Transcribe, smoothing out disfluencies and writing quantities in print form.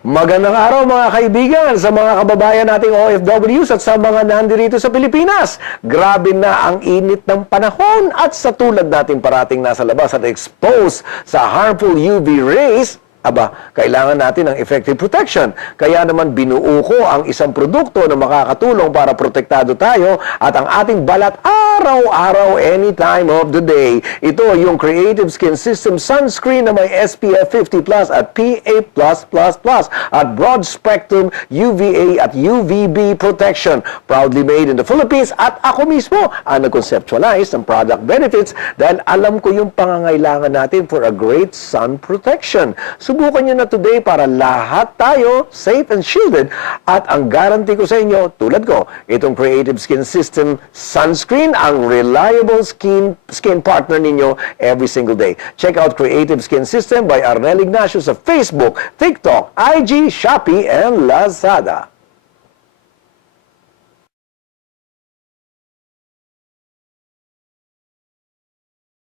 Magandang araw mga kaibigan sa mga kababayan nating OFWs at sa mga nandirito sa Pilipinas. Grabe na ang init ng panahon at sa tulad natin parating nasa labas at exposed sa harmful UV rays, kailangan natin ng effective protection. Kaya naman binuo ko ang isang produkto na makakatulong para protektado tayo at ang ating balat araw-araw, any time of the day. Ito yung Creative Skin System Sunscreen na may SPF 50+ at PA+++ at broad spectrum UVA at UVB protection. Proudly made in the Philippines at ako mismo ang nag-conceptualize ng product benefits dahil alam ko yung pangangailangan natin for a great sun protection. Subukan nyo na today para lahat tayo safe and shielded at ang guarantee ko sa inyo, tulad ko, itong Creative Skin System Sunscreen, ang reliable skin partner ninyo every single day. Check out Creative Skin System by Arnel Ignacio sa Facebook, TikTok, IG, Shopee, and Lazada.